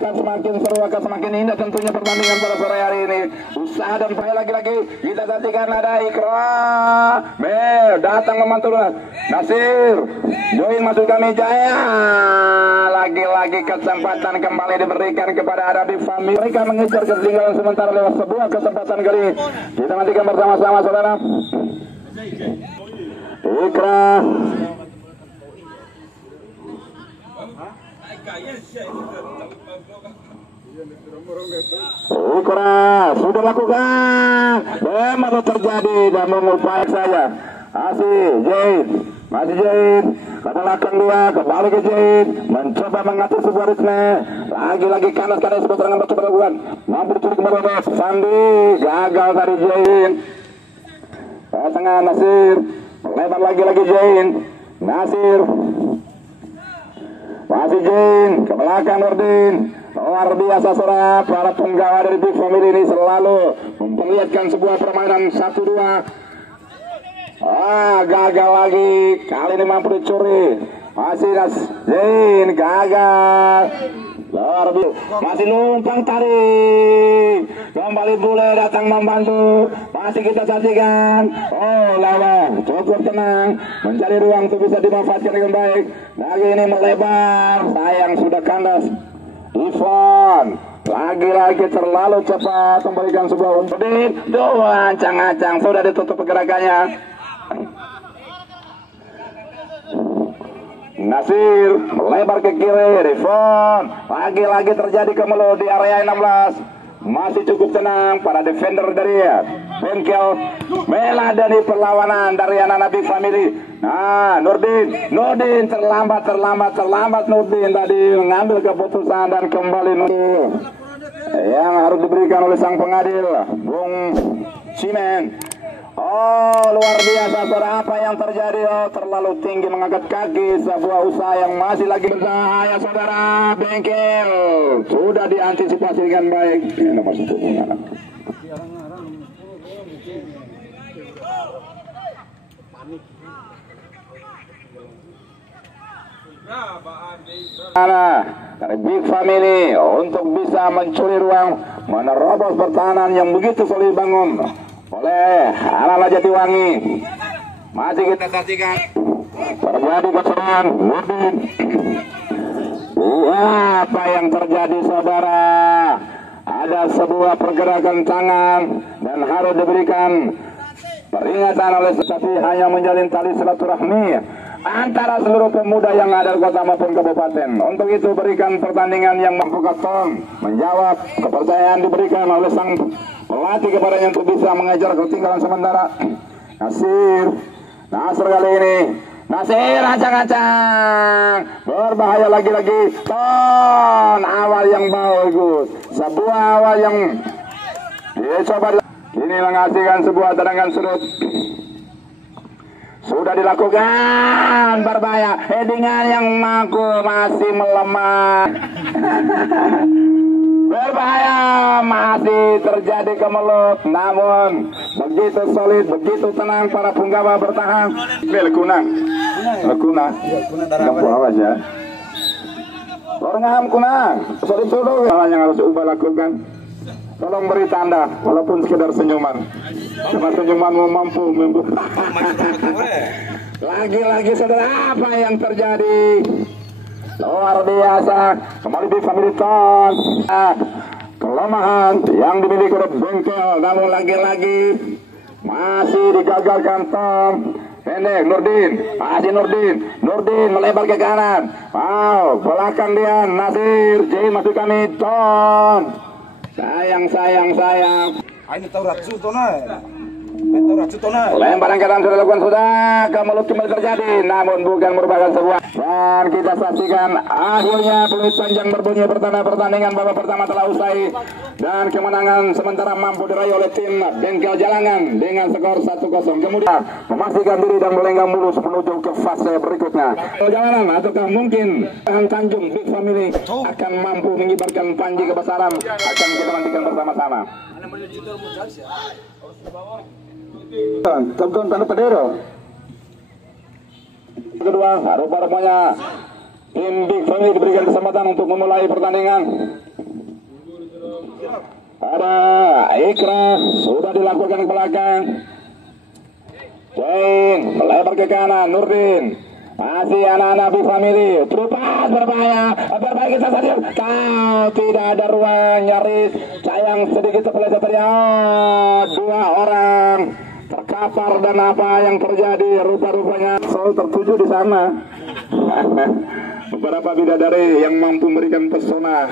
akan semakin seru, akan semakin indah tentunya pertandingan pada sore hari ini. Usaha dan upaya lagi-lagi kita saksikan ada Ikra datang membantu Nasir join masuk kami Jaya. Lagi-lagi kesempatan kembali diberikan kepada Arabi Family. Mereka mengejar ketinggalan sementara lewat sebuah kesempatan kali ini. Kita nantikan bersama-sama saudara. Ikra sudah lakukan memang terjadi dan mengupaya saja. Masih Jain ke belakang dia, kembali ke Jain, mencoba mengatur sebuah ritme. Lagi-lagi kanan-kanan sebuah serangan mencoba lakukan, mampu diculik kembali Sandi, gagal dari Jain. Ke tengah Nasir, melebar lagi Jain, Nasir masih Jain, ke belakang Nurdin. Luar biasa saudara, para penggawa dari Big Family ini selalu memperlihatkan sebuah permainan 1-2. Gagal lagi, kali ini mampu dicuri. Masih Zain, gagal. Luar biasa, masih numpang tarik. Kembali Bule datang membantu. Masih kita saksikan. Lawan cukup tenang, mencari ruang untuk bisa dimanfaatkan dengan baik. Lagi ini melebar, sayang sudah kandas. Ivan lagi-lagi terlalu cepat memberikan sebuah umpan. Dua ancang-ancang sudah ditutup pergerakannya. Nasir melebar ke kiri. Rifon lagi-lagi terjadi kemelut di area 16. Masih cukup tenang para defender dari Bengkel. Meladani perlawanan dari anak Big Family. Nurdin terlambat Nurdin tadi mengambil keputusan dan kembali yang harus diberikan oleh sang pengadil Bung Cimen. Luar biasa saudara, apa yang terjadi? Terlalu tinggi mengangkat kaki, sebuah usaha yang masih lagi berbahaya saudara. Bengkel sudah diantisipasi dengan baik. Ini nomor 10 dari Big Family untuk bisa mencuri ruang, menerobos pertahanan yang begitu sulit dibangun oleh Alala Jatiwangi. Masih kita saksikan terjadi keseruan. Apa yang terjadi saudara? Ada sebuah pergerakan tangan dan harus diberikan peringatan oleh tetapi hanya menjalin tali silaturahmi antara seluruh pemuda yang ada di kota maupun kabupaten. Untuk itu berikan pertandingan yang mampu ketong menjawab kepercayaan diberikan oleh sang pelatih kepadanya untuk bisa mengejar ketinggalan sementara. Nasir kali ini Nasir acang-acang berbahaya lagi-lagi. Ton awal yang bagus, sebuah awal yang dicoba ini menghasilkan sebuah tendangan sudut. Sudah dilakukan berbahaya, headingan yang masih melemah. Berbahaya, masih terjadi kemelut, namun begitu solid, begitu tenang para punggawa bertahan. Lekuna, awas ya. Lorngam kunang, solid yang harus ubah lakukan. Tolong beri tanda, walaupun sekedar senyuman. Cuma senyumanmu mampu membuka. Lagi-lagi saudara, apa yang terjadi? Luar biasa, kembali di Family Ton. Kelemahan yang dimiliki oleh Bengkel, namun lagi-lagi masih digagalkan Tom. Pendek, Nurdin melebar ke kanan. Belakang dia, Nasir, Jain masuk kami, Ton. Sayang. Ini Taurat Sutona. Lemparan kanan sudah dilakukan kemelut kembali terjadi, namun bukan merupakan sebuah. Dan kita saksikan akhirnya peluit panjang berbunyi pertandingan babak pertama telah usai dan kemenangan sementara mampu diraih oleh tim Bengkel Jalangan dengan skor 1-0. Kemudian memastikan diri dan melenggang mulus menuju ke fase berikutnya. Jalanan ataukah mungkin Tanjung Big Family akan mampu mengibarkan panji kebesaran, akan kita nantikan bersama-sama. Tabung tanah pedero. Kedua, rupa-rupanya Tim Big Family diberikan kesempatan untuk memulai pertandingan. Ada Ikra sudah dilakukan ke belakang. Jain melebar ke kanan. Nurdin masih anak-anak Big Family. Terupas berbahaya. Berbagi saja. Kau tidak ada ruang. Nyaris sayang sedikit terpeleset ya. Dua orang terkapar dan apa yang terjadi rupa-rupanya selalu tertuju di sana. Beberapa bidadari yang mampu memberikan pesona,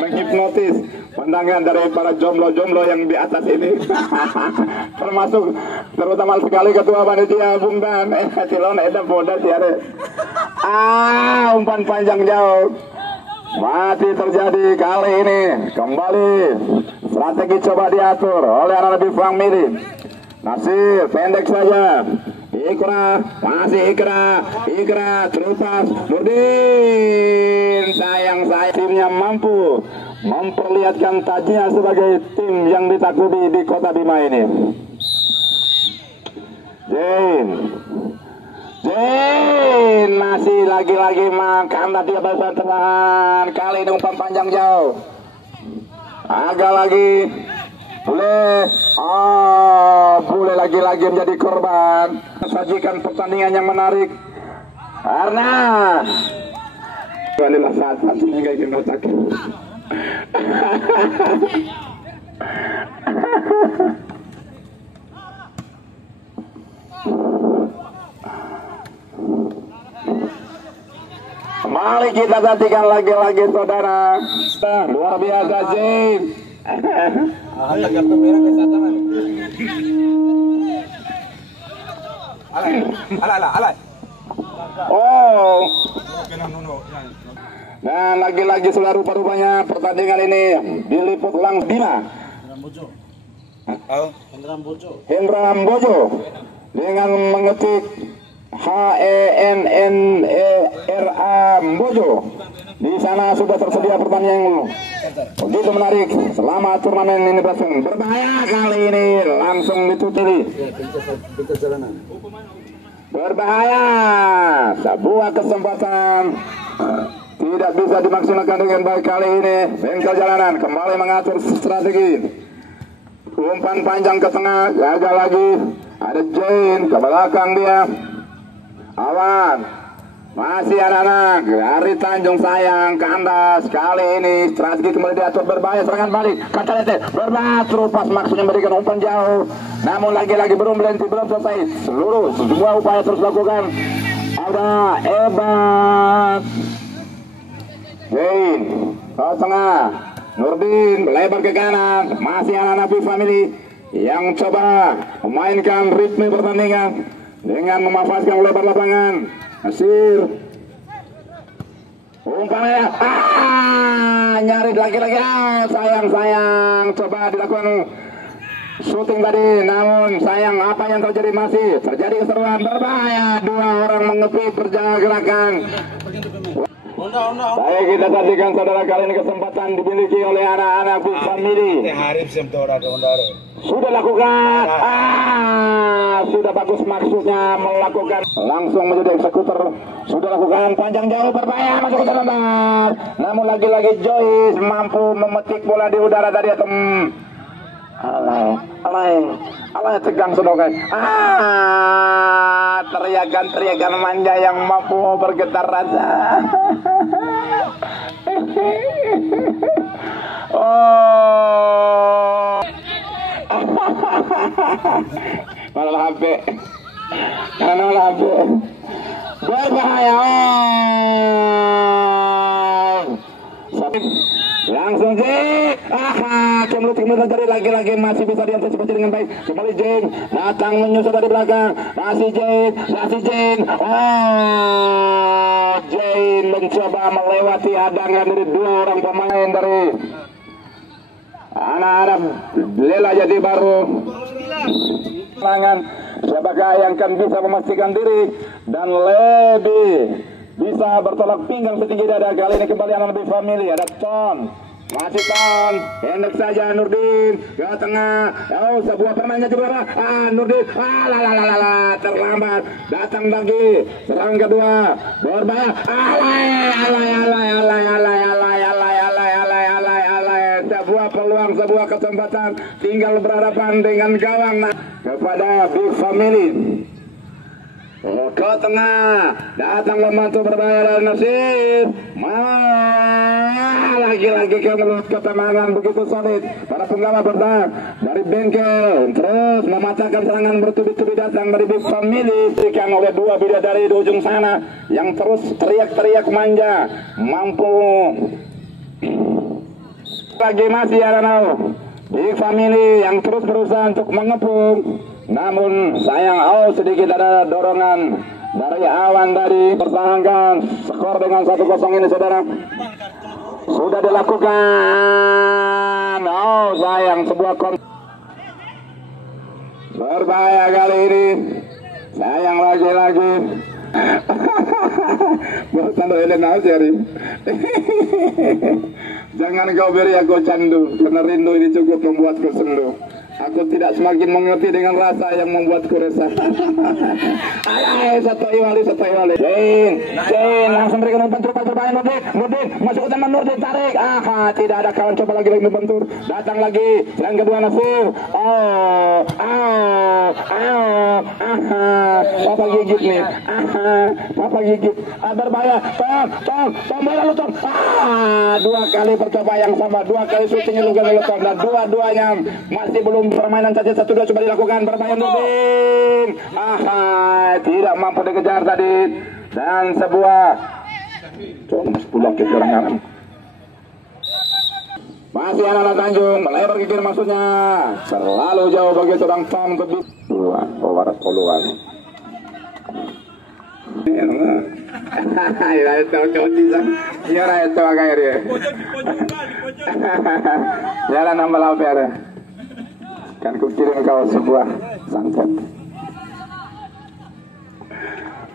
menghipnotis pandangan dari para jomblo-jomblo yang di atas ini. Termasuk terutama sekali ketua panitia Bung Dan Cilon Eda Bodas ya. Umpan panjang jauh masih terjadi kali ini. Kembali strategi coba diatur oleh anak Big Family. Nasir pendek saja. Ikra, masih Ikra terupas Nurdin. Sayang timnya mampu memperlihatkan tajinya sebagai tim yang ditakuti di Kota Bima ini. Jain masih lagi-lagi makan tadi basan tendangan. Kali ini umpan panjang jauh. Agak lagi boleh lagi-lagi menjadi korban. Sajikan pertandingan yang menarik karena inilah saat-saatnya kayak gini otak. Mari kita saksikan lagi-lagi saudara. Luar biasa Jain. Alay. Oh. Dan lagi-lagi sudah rupa-rupanya pertandingan ini diliput langsung Bima. Hendra Bojo dengan mengetik HENNERA Bojo. Di sana sudah tersedia pertandingan begitu menarik selama turnamen ini berlangsung. Berbahaya kali ini langsung ditutupi. Berbahaya, sebuah kesempatan tidak bisa dimaksimalkan dengan baik kali ini. Bengkel Jalanan kembali mengatur strategi. Umpan panjang ke tengah, gagal lagi. Ada Jain ke belakang dia. Awan. Masih anak-anak dari Tanjung Sayang kandas. Kali ini strategi kembali diatur. Berbahaya serangan balik. Katalete berbahaya terupas maksudnya memberikan umpan jauh. Namun lagi-lagi belum selesai. Seluruh semua upaya terus dilakukan. Ada Ebat Jain ke tengah. Nurdin lebar ke kanan. Masih anak-anak Big Family yang coba memainkan ritme pertandingan dengan memanfaatkan lebar lapangan. Nasir umpannya nyaris lagi-lagi sayang coba dilakukan syuting tadi, namun sayang apa yang terjadi masih terjadi keseruan. Berbahaya, dua orang mengepit pergerakan. Baik, kita saksikan saudara, kali ini kesempatan dimiliki oleh anak-anak Big Family. Sudah lakukan, sudah bagus maksudnya melakukan langsung menjadi eksekutor. Sudah lakukan panjang jauh berbahaya masuk ke dalam. Namun lagi-lagi Joyce mampu memetik bola di udara dari atom. Alay tegang sedoknya. Teriakan manja yang mampu bergetar rasa. Oh. Malah HP. Berbahaya. Langsung Jain. Kemudian dari lagi-lagi masih bisa diantisipasi dengan baik. Kembali Jain datang menyusul dari belakang. Masih Jain. Jain mencoba melewati hadangan dari dua orang pemain dari anak-anak Lela Jati Baru. Tangan siapakah yang akan bisa memastikan diri dan lebih bisa bertolak pinggang setinggi dada. Kali ini kembali anak Big Family. Ada Ton Masih Ton, hendek saja Nurdin ke tengah. Oh, sebuah permainan di bawah. Nurdin, terlambat. Datang lagi, serang kedua, berbahaya. Sebuah peluang, sebuah kesempatan. Tinggal berhadapan dengan gawang kepada Big Family. Ke tengah, datang membantu berbahaya dan Nasir. Lagi-lagi ketenangan begitu solid para penggawa bertahan dari Bengkel, terus mematahkan serangan bertubi-tubi datang dari Big Family, diberikan oleh dua bidadari di ujung sana yang terus teriak-teriak manja, mampu lagi masih ada Big Family yang terus berusaha untuk mengepung, namun sayang sedikit ada dorongan dari Awan tadi. Pertahankan skor dengan 1-0 ini saudara. Sudah dilakukan. Sayang sebuah berbahaya kali ini. Sayang lagi-lagi. Bukan Elena Seri. Jangan kau beri aku candu, karena rindu ini cukup membuatku sendu. Aku tidak semakin mengerti dengan rasa yang membuatku resah. Satu iwali. Jin, langsung berikan bentur berbahaya Nurdin, masuk ke tangan Nurdin, tarik. Tidak ada kawan, coba lagi bentur. Datang lagi, yang kedua Nasir. Papa gigit nih. Papa gigit. Berbahaya. Tom, bola lu Tom. Dua kali percoba yang sama, dua kali syutingnya lu Tom, dan dua-duanya masih belum permainan saja. 1-2 coba dilakukan, berbahaya Nurdin. Tidak mampu dikejar tadi, dan sebuah pulang ke serangan. Masih anak Tanjung melebar ke kiri, maksudnya selalu jauh bagi seorang Tom ke waras poluan. Jalan nambah lapar. Kan kukirim kau sebuah santet.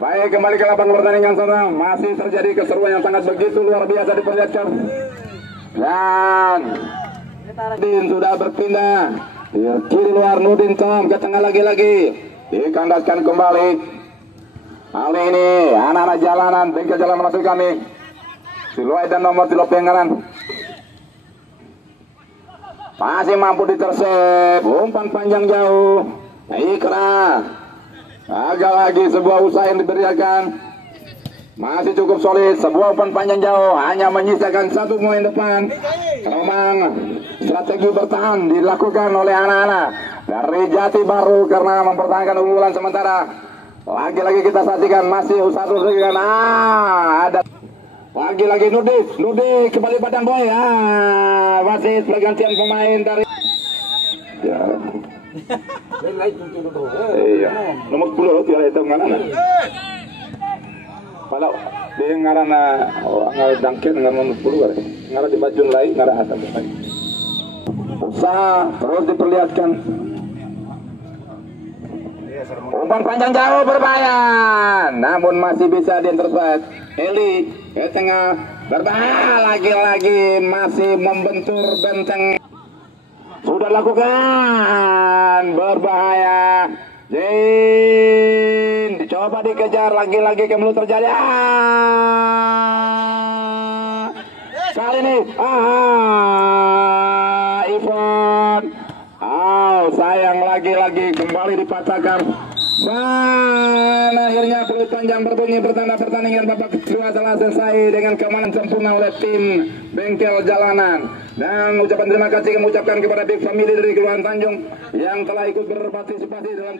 Baik, kembali ke lapangan pertandingan saudara. Masih terjadi keseruan yang sangat begitu luar biasa diperlihatkan. Dan Nurdin sudah berpindah di kiri luar. Nurdin Tom ke tengah lagi-lagi. Dikandaskan kembali. Kali ini anak-anak jalanan, Bengkel jalan masuk kami. Siluai dan nomor di lopengaran. Masih mampu ditersep, umpan panjang jauh. Ikra. Agak lagi sebuah usaha yang diberikan. Masih cukup solid, sebuah umpan panjang jauh. Hanya menyisakan satu poin depan. Memang strategi bertahan dilakukan oleh anak-anak dari Jati Baru karena mempertahankan unggulan sementara. Lagi-lagi kita saksikan masih usaha terus dengan ada. Lagi-lagi Nurdin kembali Padang Boy. Masih pergantian pemain dari iya, nomor 10 tidak itu ngarana. Kalau dia ngarana ngar dangket ngar nomor 10 kan. Ngarana di bajun lain ngarana asal lain. Usaha terus diperlihatkan. Umpan panjang jauh berbahaya, namun masih bisa diintercept. Eli ke tengah, berbahaya lagi-lagi, masih membentur benteng. Sudah lakukan, berbahaya. Jin, dicoba dikejar lagi-lagi, kembali terjadi. Kali ini, Ivon. Sayang lagi-lagi kembali dipatahkan. Dan akhirnya peluit panjang berbunyi, bertanda pertandingan babak kedua telah selesai dengan kemenangan sempurna oleh tim Bengkel Jalanan. Dan ucapan terima kasih kami ucapkan kepada Big Family dari Kelurahan Tanjung yang telah ikut berpartisipasi dalam